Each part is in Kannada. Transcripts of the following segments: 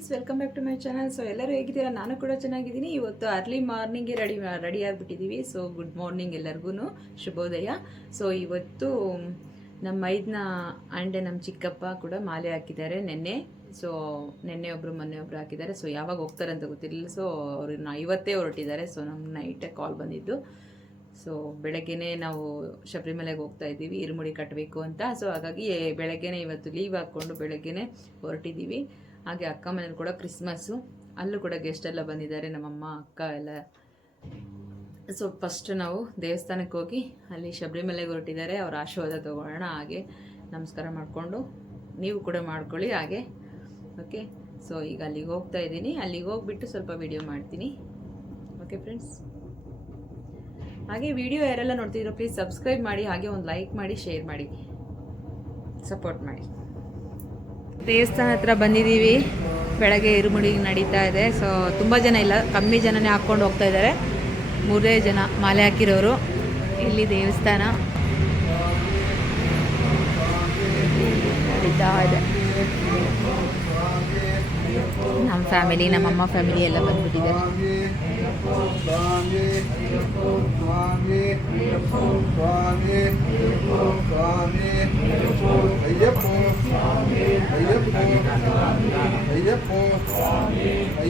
Friends welcome back to my channel so ಎಲ್ಲರೂ ಹೇಗಿದ್ದೀರಾ? ನಾನು ಕೂಡ ಚೆನ್ನಾಗಿದ್ದೀನಿ. ಇವತ್ತು ಅರ್ಲಿ ಮಾರ್ನಿಂಗೇ ರೆಡಿ ರೆಡಿ ಆಗಿಬಿಟ್ಟಿದ್ದೀವಿ. ಸೊ ಗುಡ್ ಮಾರ್ನಿಂಗ್ ಎಲ್ಲರಿಗೂ ಶುಭೋದಯ. ಸೊ ಇವತ್ತು ನಮ್ಮ ಮೈದ್ನ ಆ್ಯಂಡ್ ನಮ್ಮ ಚಿಕ್ಕಪ್ಪ ಕೂಡ ಮಾಲೆ ಹಾಕಿದ್ದಾರೆ ನಿನ್ನೆ. ಸೊ ನೆನ್ನೆ ಒಬ್ಬರು ಮೊನ್ನೆ ಒಬ್ಬರು ಹಾಕಿದ್ದಾರೆ. ಸೊ ಯಾವಾಗ ಹೋಗ್ತಾರೆ ಅಂತ ಗೊತ್ತಿರಲಿಲ್ಲ. ಸೊ ಅವ್ರನ್ನ ಇವತ್ತೇ ಹೊರಟಿದ್ದಾರೆ. ಸೊ ನಮ್ಮ ನೈಟೇ ಕಾಲ್ ಬಂದಿದ್ದು. ಸೊ ಬೆಳಗ್ಗೆನೇ ನಾವು ಶಬರಿಮಲೆಗೆ ಹೋಗ್ತಾ ಇದ್ದೀವಿ. ಇರುಮುಡಿ ಕಟ್ಟಬೇಕು ಅಂತ. ಸೊ ಹಾಗಾಗಿ ಬೆಳಗ್ಗೆನೇ ಇವತ್ತು ಲೀವ್ ಹಾಕ್ಕೊಂಡು ಬೆಳಗ್ಗೆನೇ ಹೊರಟಿದ್ದೀವಿ. ಹಾಗೆ ಅಕ್ಕ ಮನೇಲಿ ಕೂಡ ಕ್ರಿಸ್ಮಸ್ಸು ಅಲ್ಲೂ ಕೂಡ ಗೆಸ್ಟ್ ಎಲ್ಲ ಬಂದಿದ್ದಾರೆ, ನಮ್ಮಮ್ಮ, ಅಕ್ಕ ಎಲ್ಲ. ಸೊ ಫಸ್ಟ್ ನಾವು ದೇವಸ್ಥಾನಕ್ಕೆ ಹೋಗಿ ಅಲ್ಲಿ ಶಬರಿಮಲೆಗೆ ಹೊರಟಿದ್ದಾರೆ, ಅವ್ರ ಆಶೀರ್ವಾದ ತಗೊಳ್ಳೋಣ, ಹಾಗೆ ನಮಸ್ಕಾರ ಮಾಡಿಕೊಂಡು ನೀವು ಕೂಡ ಮಾಡ್ಕೊಳ್ಳಿ ಹಾಗೆ. ಓಕೆ ಸೊ ಈಗ ಅಲ್ಲಿಗೆ ಹೋಗ್ತಾ ಇದ್ದೀನಿ. ಅಲ್ಲಿಗೆ ಹೋಗ್ಬಿಟ್ಟು ಸ್ವಲ್ಪ ವಿಡಿಯೋ ಮಾಡ್ತೀನಿ. ಓಕೆ ಫ್ರೆಂಡ್ಸ್ ಹಾಗೆ ವಿಡಿಯೋ ಯಾರೆಲ್ಲ ನೋಡ್ತಿದ್ರು ಪ್ಲೀಸ್ ಸಬ್ಸ್ಕ್ರೈಬ್ ಮಾಡಿ, ಹಾಗೆ ಒಂದು ಲೈಕ್ ಮಾಡಿ ಶೇರ್ ಮಾಡಿ. ಸಪೋರ್ಟ್ ಮಾಡಿ. ದೇವಸ್ಥಾನ ಹತ್ರ ಬಂದಿದ್ದೀವಿ. ಬೆಳಗ್ಗೆ ಇರುಮುಡಿ ನಡೀತಾ ಇದೆ. ಸೊ ತುಂಬ ಜನ ಇಲ್ಲ. ಕಮ್ಮಿ ಜನನೇ ಹಾಕ್ಕೊಂಡು ಹೋಗ್ತಾ ಇದ್ದಾರೆ. ಮೂರೇ ಜನ ಮಾಲೆ ಹಾಕಿರೋರು. ಇಲ್ಲಿ ದೇವಸ್ಥಾನ. ನಡೀತಾ ಇದೆ. ನಮ್ಮ ಫ್ಯಾಮಿಲಿ, ನಮ್ಮಮ್ಮ ಫ್ಯಾಮಿಲಿ ಎಲ್ಲ ಬಂದ್ಬಿಟ್ಟಿದ್ದಾರೆ.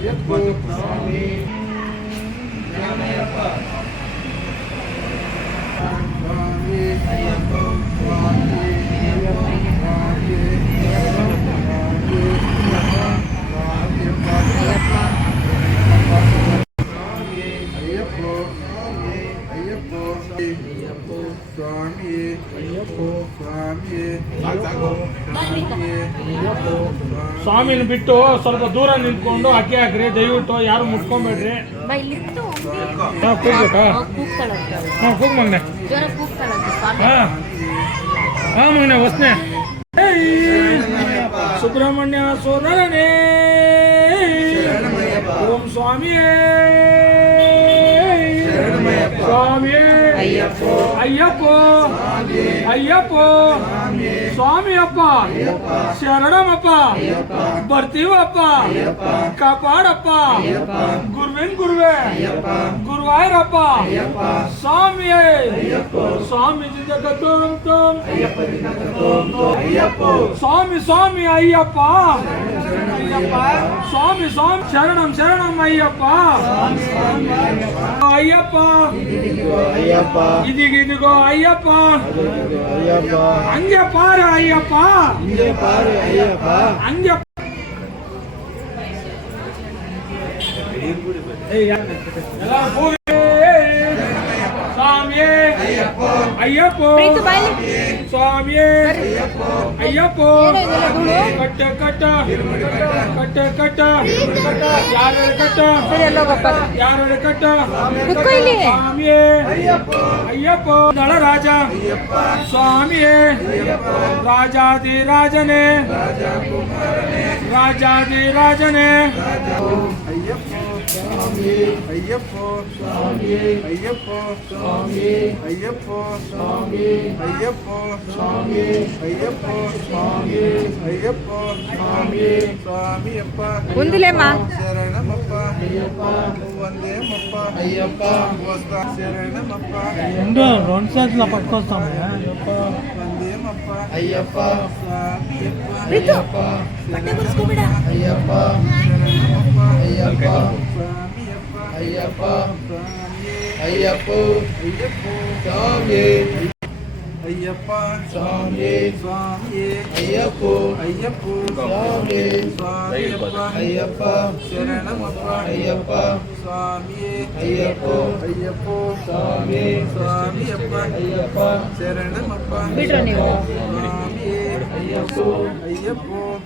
ಅಯ್ಯಪ್ಪೋ ಸ್ವಾಮಿನ ಬಿಟ್ಟು ಸ್ವಲ್ಪ ದೂರ ನಿಂತ್ಕೊಂಡು ಅಕ್ಕಿ ಹಾಕ್ರಿ ದಯವಿಟ್ಟು ಯಾರು ಮುಟ್ಕೊಂಬೇಡ್ರಿ. ಹಾ, ಕೂಗ್ಬೇಕಾ ಹಾ ಕೂಗ್ ಮಗ್ನೆ. ಹಾ. ಹಾ ಮಗ್ನೆ ವಸ್ನೆ ಸುಬ್ರಹ್ಮಣ್ಯ ಸೋದರನೇ. ಓಂ ಸ್ವಾಮಿಯೇ. ಸ್ವಾಮಿಯೇ. ಅಯ್ಯಪ್ಪ. ಅಯ್ಯಪ್ಪ. ಅಯ್ಯಪ್ಪೋ. ಸ್ವಾಮಿಯಪ್ಪ ಶರಣಮಪ್ಪ ಬರ್ತೀವಪ್ಪ ಕಾಪಾಡಪ್ಪ ಗುರುವಿನ ಗುರುವೆ ಗುರುವಾಯರಪ್ಪ ಸ್ವಾಮಿಯೇ ಸ್ವಾಮಿ ಸ್ವಾಮಿ ಸ್ವಾಮಿ ಅಯ್ಯಪ್ಪ ಸ್ವಾಮಿ ಸ್ವಾಮಿ ಶರಣಂ ಶರಣಂ ಅಯ್ಯಪ್ಪ ಅಯ್ಯಪ್ಪ ಇದೀಗ ஐயப்பா. ஐயப்பா. அங்க பாரு ஐயப்பா. இங்க பாரு ஐயப்பா. அங்க போய் ಅಯ್ಯಪ್ಪ ಸ್ವಾಮಿಯೇ ಅಯ್ಯಪ್ಪ ಕಟ್ಟ ಕಟ್ಟ ಕಟ್ಟ ಕಟ್ಟ ಯಾರು ಕಟ್ಟ ಯಾರು ಕಟ್ಟ ಸ್ವಾಮಿಯೇ ಅಯ್ಯಪ್ಪ ನಳರಾಜ ಸ್ವಾಮಿಯೇ ರಾಜಾದಿ ರಾಜನೇ ರಾಜಾದಿ ರಾಜನೇ ಅಯ್ಯಪ್ಪೋ ஐயப்போ ஐயப்போ ஐயப்போ ஐயப்போ ஐயப்போ ஐயப்போ சுவாமி அப்பா குந்திலேமா சரணமப்பா వందేమప్పా అయ్యప్పా వస్తా శరణమప్పా రెండు రెండు సార్లు పట్టుకొస్తాం అయ్యప్పా వందేమప్పా అయ్యప్పా అయ్యప్పా అయ్యప్పా అయ్యప్పా ஐயப்பா. ஐயப்போ. ஐயப்போ. சாமியே. ஐயப்பா. சாமியே. சுவாமியே ஐயப்போ. ஐயப்போ. சாமியே. சுவாமியப்பா ஐயப்பா. சரணமப்பா. ஐயப்பா. சுவாமியே ஐயப்போ. ஐயப்போ. சாமியே. சுவாமியப்பா ஐயப்பா. சரணமப்பா. சுவாமியே ஐயப்போ. ஐயப்போ.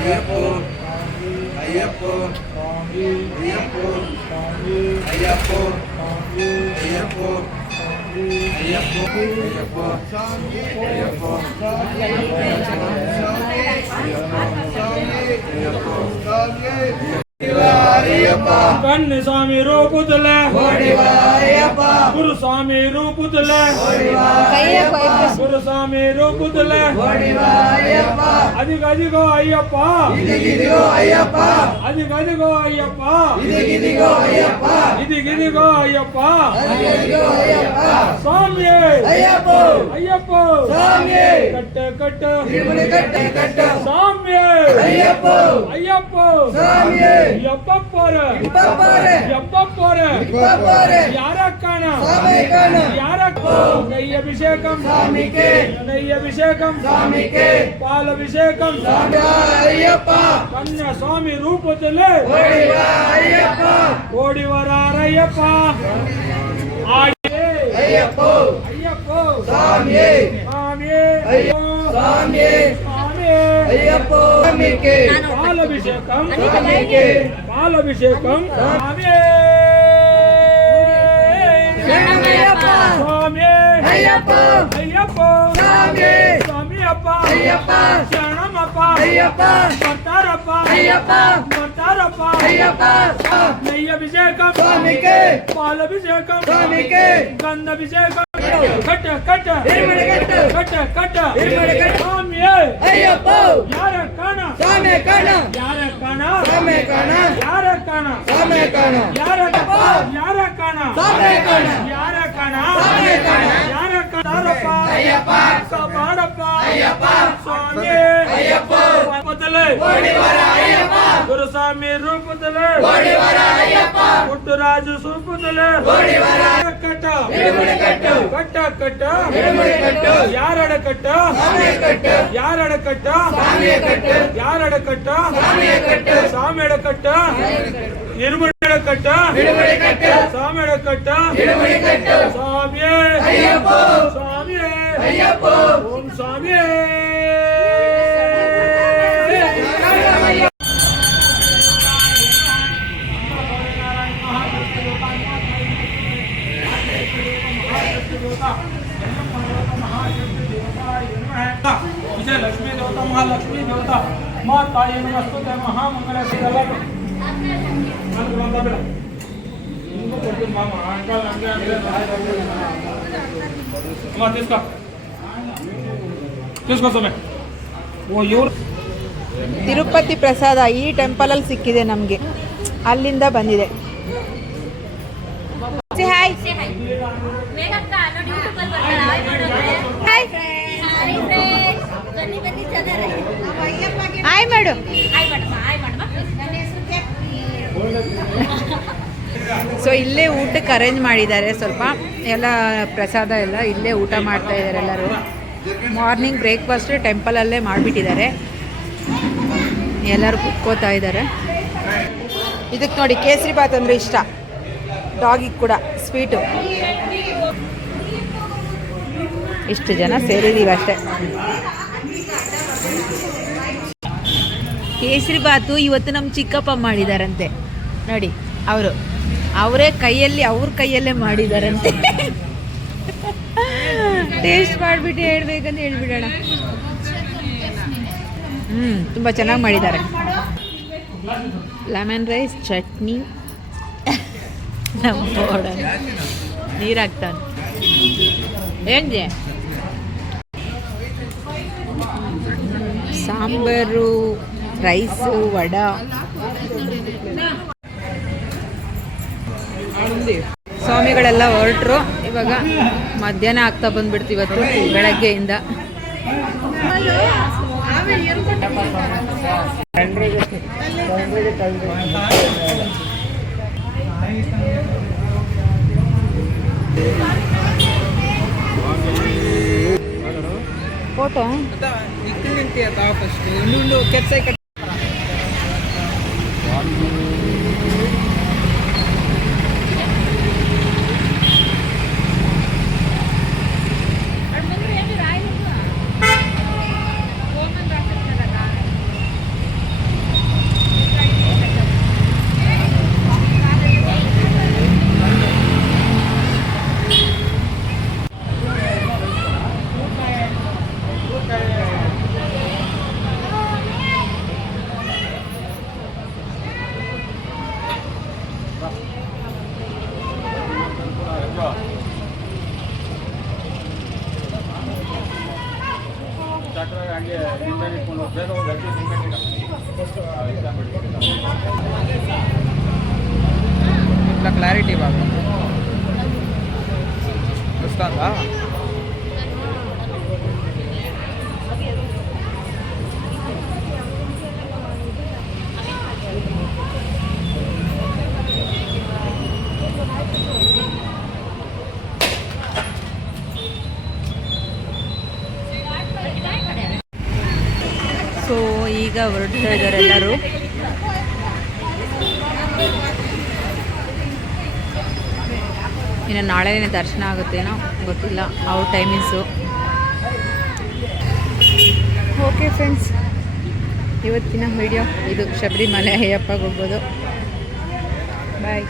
ஐயப்போ ஐயப்போ ஐயப்போ ஐயப்போ ஐயப்போ ஐயப்போ ஐயப்போ ஐயப்போ ஐயப்போ ஐயப்போ ஐயப்போ கண்ணு சாமி ரூபத்துல. குரு சாமி ரூபத்துல. குரு சாமி ரூபத்துல. அதுக்கு அதிகோ ஐயப்பா. ஐயப்பா. அதுக்கு அதிகோ ஐயப்பா. இதுகிதிகோ ஐயப்பா. இதுகிதிகோ ஐயப்பா. சாமியே. ஐயப்போ. ஐயப்போ. சாமியே. கட்ட கட்ட. திருமண கட்ட கட்ட. சாமியே. ஐயப்போ. ஐயப்போ. சாமியே. ஐயப்பா போற இப்ப போற எப்ப போற இப்ப போற யாரா காணா சாமி காணா யாரா கை அபிஷேகம் சாமிக்கு கை ஐயப்போ. சாமியே. சாமியே. ஐயப்போ சாமியே. అయ్యప్ప స్వామికి పాలభిషేకం స్వామికి పాలభిషేకం స్వామి అయ్యప్ప స్వామి అయ్యప్ప అయ్యప్ప స్వామి స్వామి అప్ప అయ్యప్ప శరణం అప్ప అయ్యప్ప భర్తారప్ప అయ్యప్ప భర్తారప్ప అయ్యప్ప నెయ్యి అభిషేకం స్వామికి పాలభిషేకం స్వామికి గంధ అభిషేకం கட்டு கட்டு. இருமடு கட்டு. கட்டு கட்டு. இருமடு கட்டு. சாமியே. ஐயப்போ. காணா? காணா. காணா? காணா. காணா? காணா. தாரப்பா ஐயப்பா. சபாடப்பா ஐயப்பா. சுவாமி. ஐயப்பா. பத்தல ஓடி வர ஐயப்பா. குருசாமி ரூபத்தல. ஓடி வர ஐயப்பா. முத்துராஜ சூபத்தல ஓடி வர கட்ட. விடுமுடி கட்டு. கட்ட? கட்ட. விடுமுடி கட்டு. சாமியே. ஐயப்பா. लक्ष्मी देवता महालक्ष्मी देवता माँ ताई नमस्तुत है महामंगल बेटा माँ ತಿರುಪತಿ ಪ್ರಸಾದ ಈ ಟೆಂಪಲಲ್ಲಿ ಸಿಕ್ಕಿದೆ ನಮಗೆ. ಅಲ್ಲಿಂದ ಬಂದಿದೆ. ಸೊ ಇಲ್ಲೇ ಊಟಕ್ಕೆ ಅರೇಂಜ್ ಮಾಡಿದ್ದಾರೆ. ಸ್ವಲ್ಪ ಎಲ್ಲ ಪ್ರಸಾದ ಎಲ್ಲ ಇಲ್ಲೇ ಊಟ ಮಾಡ್ತಾ ಇದ್ದಾರೆ ಎಲ್ಲರೂ. ಮಾರ್ನಿಂಗ್ ಬ್ರೇಕ್ಫಾಸ್ಟ್ ಟೆಂಪಲಲ್ಲೇ ಮಾಡಿಬಿಟ್ಟಿದ್ದಾರೆ. ಎಲ್ಲರೂ ಕುತ್ಕೋತಾ ಇದ್ದಾರೆ. ಇದಕ್ಕೆ ನೋಡಿ ಕೇಸರಿ ಬಾತ್ ಅಂದರೆ ಇಷ್ಟ. ಡಾಗಿಗೆ ಕೂಡ ಸ್ವೀಟು ಇಷ್ಟು ಜನ ಸೇರಿದ್ದೀವಿ ಅಷ್ಟೇ. ಕೇಸರಿ ಬಾತು ಇವತ್ತು ನಮ್ಮ ಚಿಕ್ಕಪ್ಪ ಮಾಡಿದಾರಂತೆ. ನೋಡಿ, ಅವರು. ಅವರೇ ಕೈಯಲ್ಲಿ, ಅವ್ರ ಕೈಯಲ್ಲೇ ಮಾಡಿದಾರಂತೆ. ಟೇಸ್ಟ್ ಮಾಡಿಬಿಟ್ಟು ಹೇಳ್ಬೇಕಂತ ಹೇಳ್ಬಿಡೋಣ. ಹ್ಞೂ ತುಂಬ ಚೆನ್ನಾಗಿ ಮಾಡಿದ್ದಾರೆ. Lemon rice, chutney. ನಮ್ಮ ನೀರು ಹಾಕ್ತಾನೆ ಹೆಂಗೆ ಸಾಂಬಾರು, ರೈಸು, ವಡ. ಸ್ವಾಮಿಗಳೆಲ್ಲ ಹೊರಟರು. ಇವಾಗ ಮಧ್ಯಾಹ್ನ ಆಗ್ತಾ ಬಂದ್ಬಿಡ್ತು ಇವತ್ತು ಬೆಳಗ್ಗೆಯಿಂದ. ಫೋಟೋ? ఇట్లా క్లారిటీ బాగా వస్తుందా ಹೊರಡ್ತಾ ಎಲ್ಲರೂ. ಇನ್ನು ನಾಳೆನೇ ದರ್ಶನ ಆಗುತ್ತೇನೋ ಗೊತ್ತಿಲ್ಲ. ಅವ್ರ ಟೈಮಿಂಗ್ಸು ಓಕೆ ಫ್ರೆಂಡ್ಸ್ ಇವತ್ತಿನ ವಿಡಿಯೋ ಇದು ಶಬರಿಮಲೆ ಅಯ್ಯಪ್ಪಗೆ ಹೋಗ್ಬೋದು. ಬಾಯ್